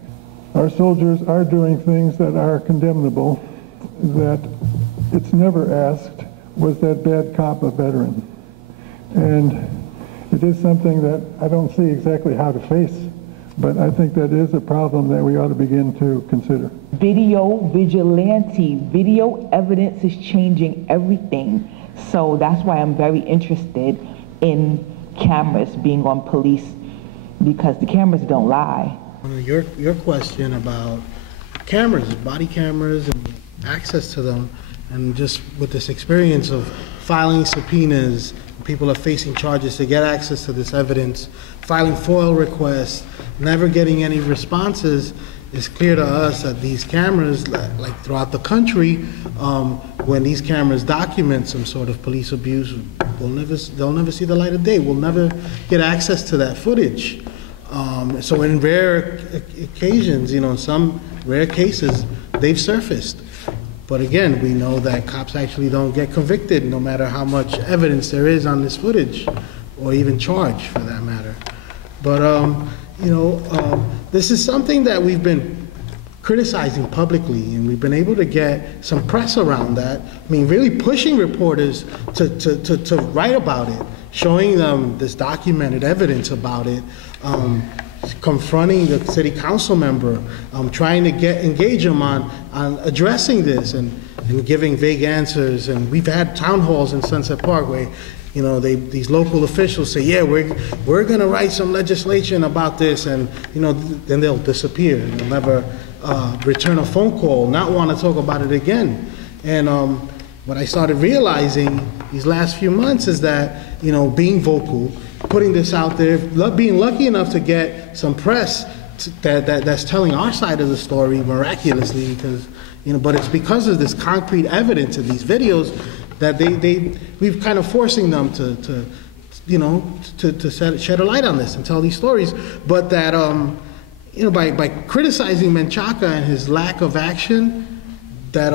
Our soldiers are doing things that are condemnable, that it's never asked, was that bad cop a veteran? And it is something that I don't see exactly how to face, but I think that is a problem that we ought to begin to consider. Video vigilante, video evidence is changing everything. So that's why I'm very interested in cameras being on police, because the cameras don't lie. Your question about cameras, body cameras, and access to them, and just with this experience of filing subpoenas, people are facing charges to get access to this evidence, filing FOIL requests, never getting any responses, it's clear to us that these cameras, like throughout the country, when these cameras document some sort of police abuse, they'll never see the light of day. We'll never get access to that footage. So in rare occasions, in some rare cases, they've surfaced. But again, we know that cops actually don't get convicted no matter how much evidence there is on this footage, or even charged for that matter. But this is something that we've been criticizing publicly, and we've been able to get some press around that. I mean, really pushing reporters to write about it, showing them this documented evidence about it, confronting the city council member, trying to engage them on addressing this and giving vague answers. And we've had town halls in Sunset Park where these local officials say, yeah, we're going to write some legislation about this, and then they'll disappear and they'll never return a phone call, not want to talk about it again. And what I started realizing these last few months is that being vocal, putting this out there, being lucky enough to get some press that's telling our side of the story miraculously, because but it's because of this concrete evidence in these videos that we've kind of forcing them to shed a light on this and tell these stories. But that by criticizing Menchaca and his lack of action, that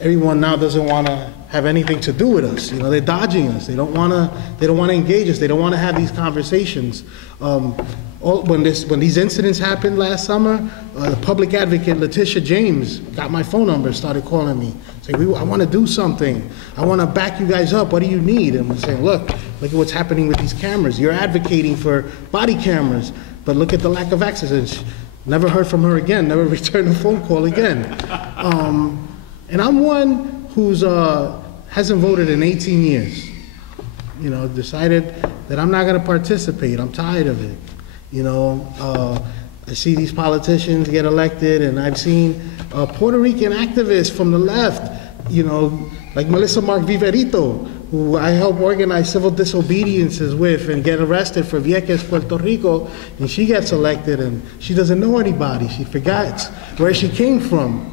everyone now doesn't want to have anything to do with us. They're dodging us. They don't want to engage us. They don't want to have these conversations. When these incidents happened last summer, the public advocate Letitia James got my phone number, started calling me, saying, I want to do something. I want to back you guys up. What do you need? And we're saying, look at what's happening with these cameras. You're advocating for body cameras, but look at the lack of access. And Never heard from her again, never returned a phone call again. And I'm one who's hasn't voted in 18 years. You know, decided that I'm not gonna participate, I'm tired of it. You know, I see these politicians get elected, and I've seen Puerto Rican activists from the left, you know, like Melissa Mark Viverito, who I help organize civil disobediences with and get arrested for Vieques, Puerto Rico, and she gets elected and she doesn't know anybody. She forgets where she came from.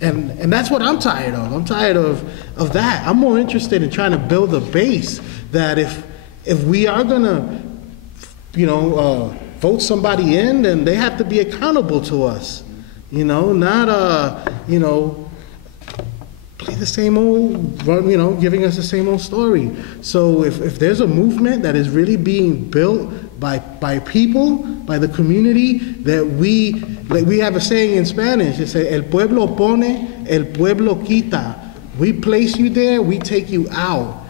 And that's what I'm tired of. I'm tired of that. I'm more interested in trying to build a base that if we are gonna, you know, vote somebody in, then they have to be accountable to us. You know, not, you know, play the same old, you know, giving us the same old story. So if there's a movement that is really being built by people, by the community, that like we have a saying in Spanish, it says, el pueblo pone, el pueblo quita. We place you there, we take you out.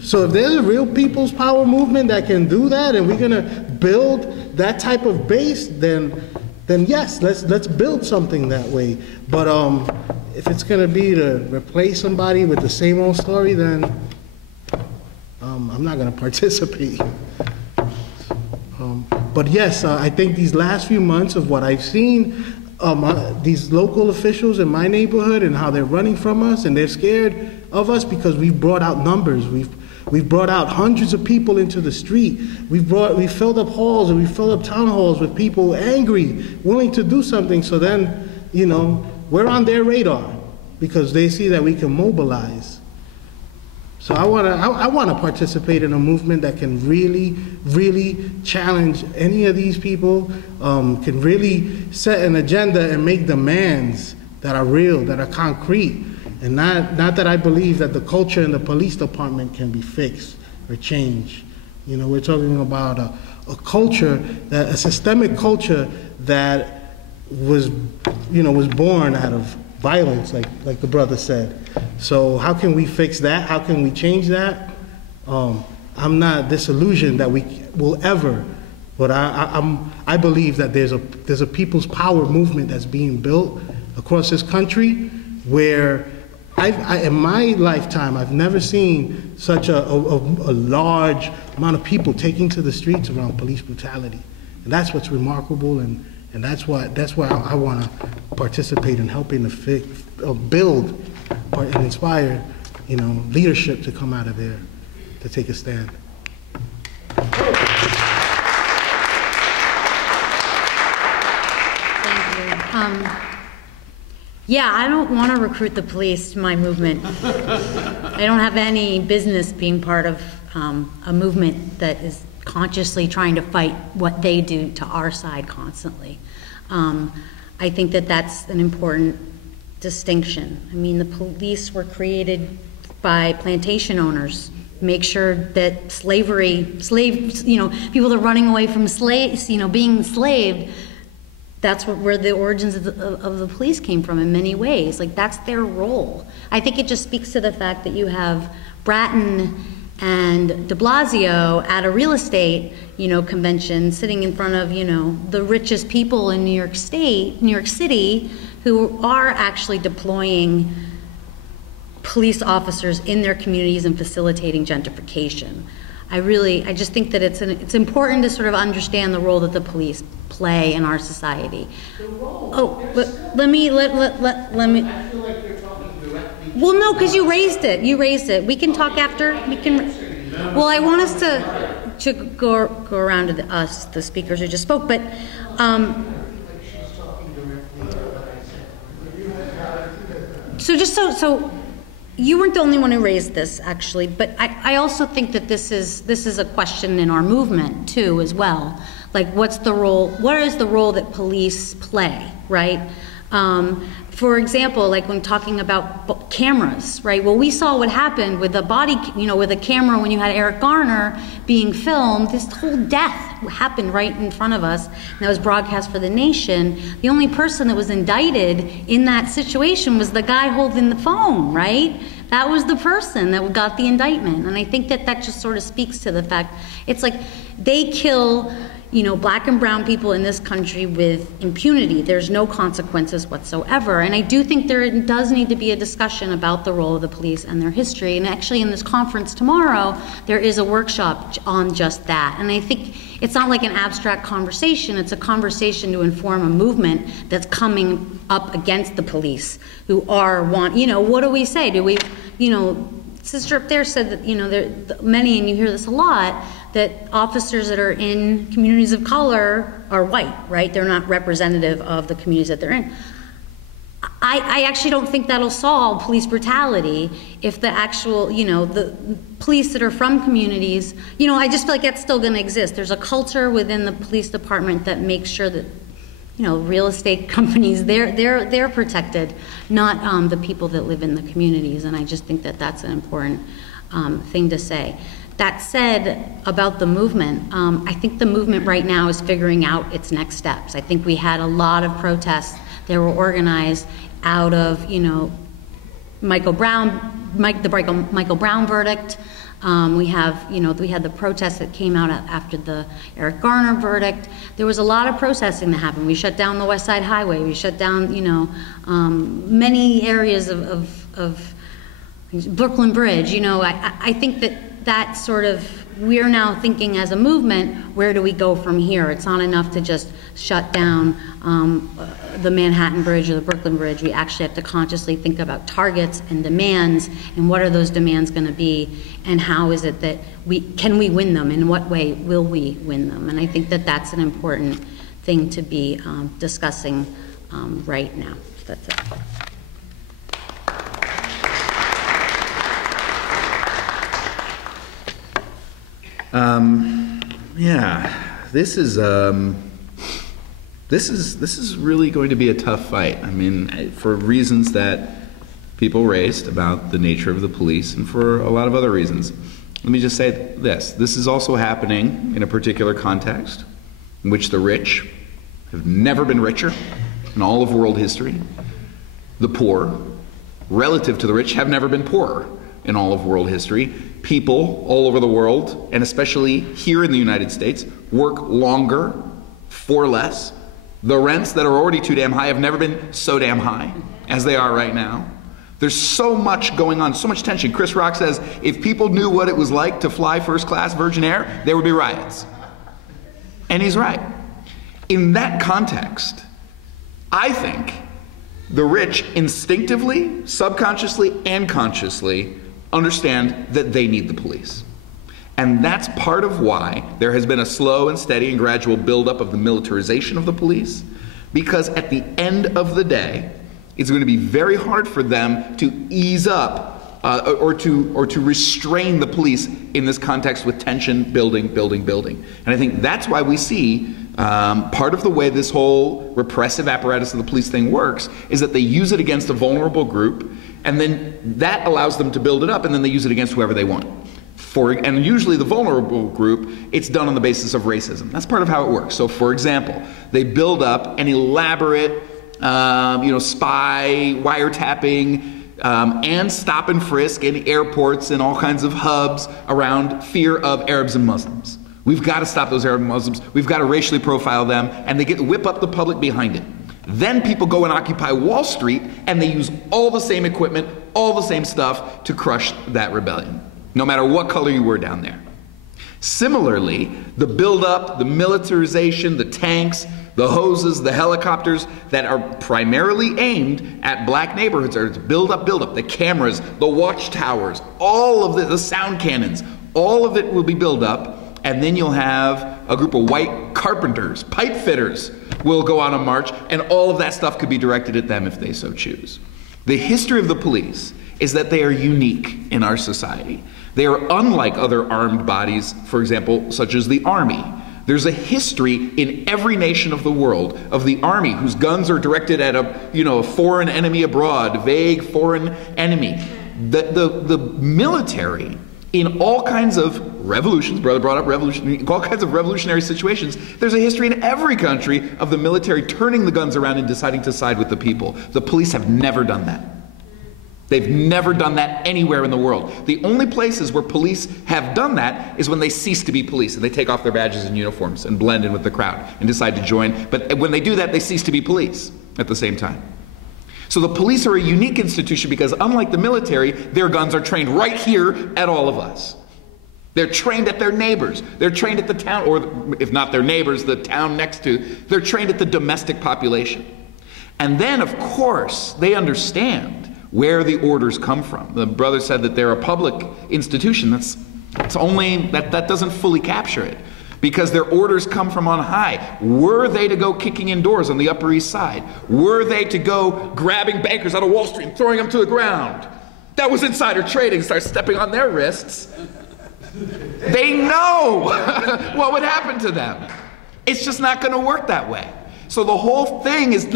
So if there's a real people's power movement that can do that, and we're gonna build that type of base, then yes, let's build something that way. But if it's gonna be to replace somebody with the same old story, then I'm not gonna participate. But yes, I think these last few months of what I've seen, these local officials in my neighborhood and how they're running from us, and they're scared of us because we've brought out numbers. We've brought out hundreds of people into the street. We filled up halls, and we filled up town halls with people angry, willing to do something. So then, you know, we're on their radar because they see that we can mobilize. So I wanna participate in a movement that can really, really challenge any of these people, can really set an agenda and make demands that are real, that are concrete. And not that I believe that the culture in the police department can be fixed or changed. You know, we're talking about a culture, a systemic culture that was born out of violence, like the brother said. So how can we fix that? How can we change that? I'm not disillusioned that we will ever, but I believe that there's a people's power movement that's being built across this country where in my lifetime, I've never seen such a large amount of people taking to the streets around police brutality. And that's what's remarkable, and that's why I want to participate in helping to build and inspire, you know, leadership to come out of there, to take a stand. Thank you. Yeah, I don't want to recruit the police to my movement. I don't have any business being part of a movement that is consciously trying to fight what they do to our side constantly. I think that that's an important distinction. I mean, the police were created by plantation owners. Make sure that slaves, you know, people that are running away from slaves, you know, being enslaved, that's where the origins of the police came from in many ways. Like, that's their role. I think it just speaks to the fact that you have Bratton and de Blasio at a real estate, you know, convention sitting in front of, you know, the richest people in New York City, who are actually deploying police officers in their communities and facilitating gentrification. I just think that it's important to sort of understand the role that the police play in our society. Let me. I feel like you're talking directly. Well, no, because you raised it. We can talk after. We can. Well, I want us to go around to the speakers who just spoke, but. So you weren't the only one who raised this, actually, but I also think that this is a question in our movement too, as well. Like, what is the role that police play, right? For example, like when talking about cameras, right? Well, we saw what happened with with a camera when you had Eric Garner being filmed. This whole death happened right in front of us, and that was broadcast for the nation. The only person that was indicted in that situation was the guy holding the phone, right? That was the person that got the indictment. And I think that just sort of speaks to the fact, it's like they kill, black and brown people in this country with impunity. There's no consequences whatsoever. And I do think there does need to be a discussion about the role of the police and their history. And actually in this conference tomorrow, there is a workshop on just that. And I think it's not like an abstract conversation, it's a conversation to inform a movement that's coming up against the police who are what do we say? Do we, Sister up there said that, many, and you hear this a lot, that officers that are in communities of color are white, right? They're not representative of the communities that they're in. I actually don't think that'll solve police brutality if the actual, the police that are from communities, I just feel like that's still gonna exist. There's a culture within the police department that makes sure that, real estate companies, they're protected, not the people that live in the communities, and I just think that that's an important thing to say. That said, about the movement, I think the movement right now is figuring out its next steps. I think we had a lot of protests that were organized out of, Michael Brown verdict. We had the protests that came out after the Eric Garner verdict. There was a lot of protesting that happened. We shut down the West Side Highway. We shut down, many areas of Brooklyn Bridge. I think that sort of, we're now thinking as a movement, where do we go from here? It's not enough to just shut down the Manhattan Bridge or the Brooklyn Bridge. We actually have to consciously think about targets and demands, and what are those demands going to be, and how is it that can we win them? In what way will we win them? And I think that that's an important thing to be discussing right now. That's it. This is really going to be a tough fight. I mean, for reasons that people raised about the nature of the police, and for a lot of other reasons. Let me just say this. This is also happening in a particular context in which the rich have never been richer in all of world history. The poor, relative to the rich, have never been poorer in all of world history. People all over the world, and especially here in the United States, work longer for less. The rents that are already too damn high have never been so damn high as they are right now. There's so much going on, so much tension. Chris Rock says, if people knew what it was like to fly first class Virgin Air, there would be riots. And he's right. In that context, I think the rich instinctively, subconsciously, and consciously understand that they need the police. And that's part of why there has been a slow and steady and gradual buildup of the militarization of the police, because at the end of the day, it's going to be very hard for them to ease up or to restrain the police in this context with tension building. And I think that's why we see part of the way this whole repressive apparatus of the police thing works is that they use it against a vulnerable group, and then that allows them to build it up, and then they use it against whoever they want. And usually the vulnerable group, it's done on the basis of racism. That's part of how it works. So for example, they build up an elaborate spy, wiretapping, and stop and frisk in airports and all kinds of hubs around fear of Arabs and Muslims. We've got to stop those Arab and Muslims. We've got to racially profile them, and they whip up the public behind it. Then people go and occupy Wall Street, and they use all the same equipment, all the same stuff to crush that rebellion, no matter what color you were down there. Similarly, the buildup, the militarization, the tanks, the hoses, the helicopters that are primarily aimed at black neighborhoods are to build up, the cameras, the watchtowers, all of the sound cannons, all of it will be built up, and then you'll have a group of white carpenters, pipe fitters will go on a march, and all of that stuff could be directed at them if they so choose. The history of the police is that they are unique in our society. They are unlike other armed bodies, for example, such as the Army. There's a history in every nation of the world of the Army whose guns are directed at a foreign enemy abroad, vague foreign enemy. The military, in all kinds of revolutions, brother brought up revolution, all kinds of revolutionary situations, there's a history in every country of the military turning the guns around and deciding to side with the people. The police have never done that. They've never done that anywhere in the world. The only places where police have done that is when they cease to be police and they take off their badges and uniforms and blend in with the crowd and decide to join. But when they do that, they cease to be police at the same time. So the police are a unique institution because unlike the military, their guns are trained right here at all of us. They're trained at their neighbors. They're trained at the town, or if not their neighbors, the town next to. They're trained at the domestic population. And then, of course, they understand where the orders come from. The brother said that they're a public institution. That doesn't fully capture it, because their orders come from on high. Were they to go kicking in doors on the Upper East Side? Were they to go grabbing bankers out of Wall Street and throwing them to the ground? That was insider trading. Start stepping on their wrists. They know what would happen to them. It's just not going to work that way. So the whole thing is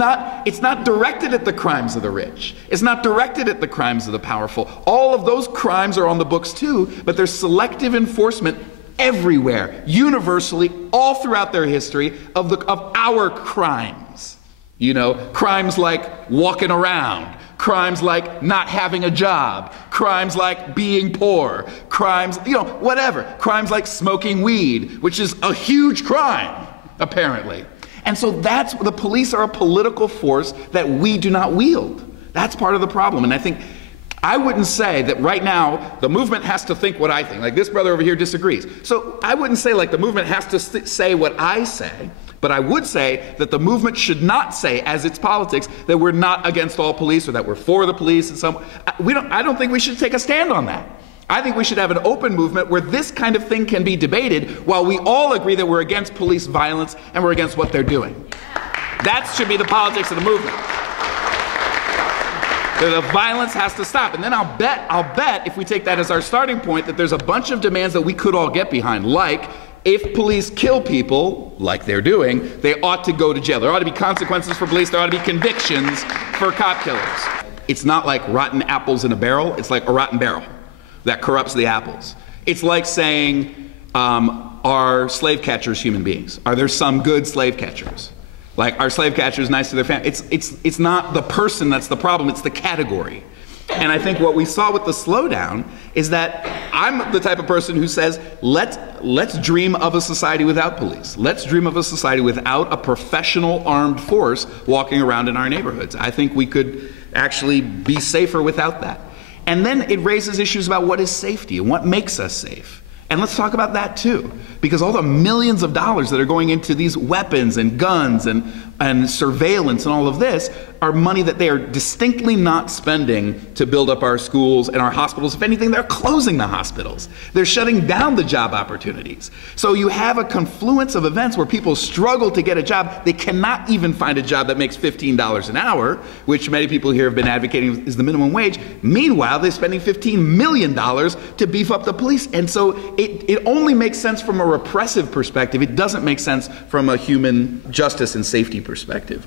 it's not directed at the crimes of the rich. It's not directed at the crimes of the powerful. All of those crimes are on the books too, but there's selective enforcement everywhere, universally, all throughout their history of our crimes. You know, crimes like walking around, crimes like not having a job, crimes like being poor, crimes, whatever. Crimes like smoking weed, which is a huge crime, apparently. And so the police are a political force that we do not wield. That's part of the problem. And I wouldn't say that right now the movement has to think what I think. Like this brother over here disagrees. So I wouldn't say like the movement has to say what I say, but I would say that the movement should not say as its politics that we're not against all police or that we're for the police. I don't think we should take a stand on that. I think we should have an open movement where this kind of thing can be debated while we all agree that we're against police violence and we're against what they're doing. That should be the politics of the movement. The violence has to stop. And then I'll bet if we take that as our starting point that there's a bunch of demands that we could all get behind, like if police kill people, like they're doing, they ought to go to jail. There ought to be consequences for police. There ought to be convictions for cop killers. It's not like rotten apples in a barrel. It's like a rotten barrel that corrupts the apples. It's like saying, are slave catchers human beings? Are there some good slave catchers? Like, are slave catchers nice to their family? It's not the person that's the problem, it's the category. And I think what we saw with the slowdown is that I'm the type of person who says, let's dream of a society without police. Let's dream of a society without a professional armed force walking around in our neighborhoods. I think we could actually be safer without that. And then it raises issues about what is safety and what makes us safe. And let's talk about that too, because all the millions of dollars that are going into these weapons and guns and surveillance and all of this are money that they are distinctly not spending to build up our schools and our hospitals. If anything, they're closing the hospitals. They're shutting down the job opportunities. So you have a confluence of events where people struggle to get a job. They cannot even find a job that makes $15 an hour, which many people here have been advocating is the minimum wage. Meanwhile, they're spending $15 million to beef up the police. And so it only makes sense from a repressive perspective. It doesn't make sense from a human justice and safety perspective.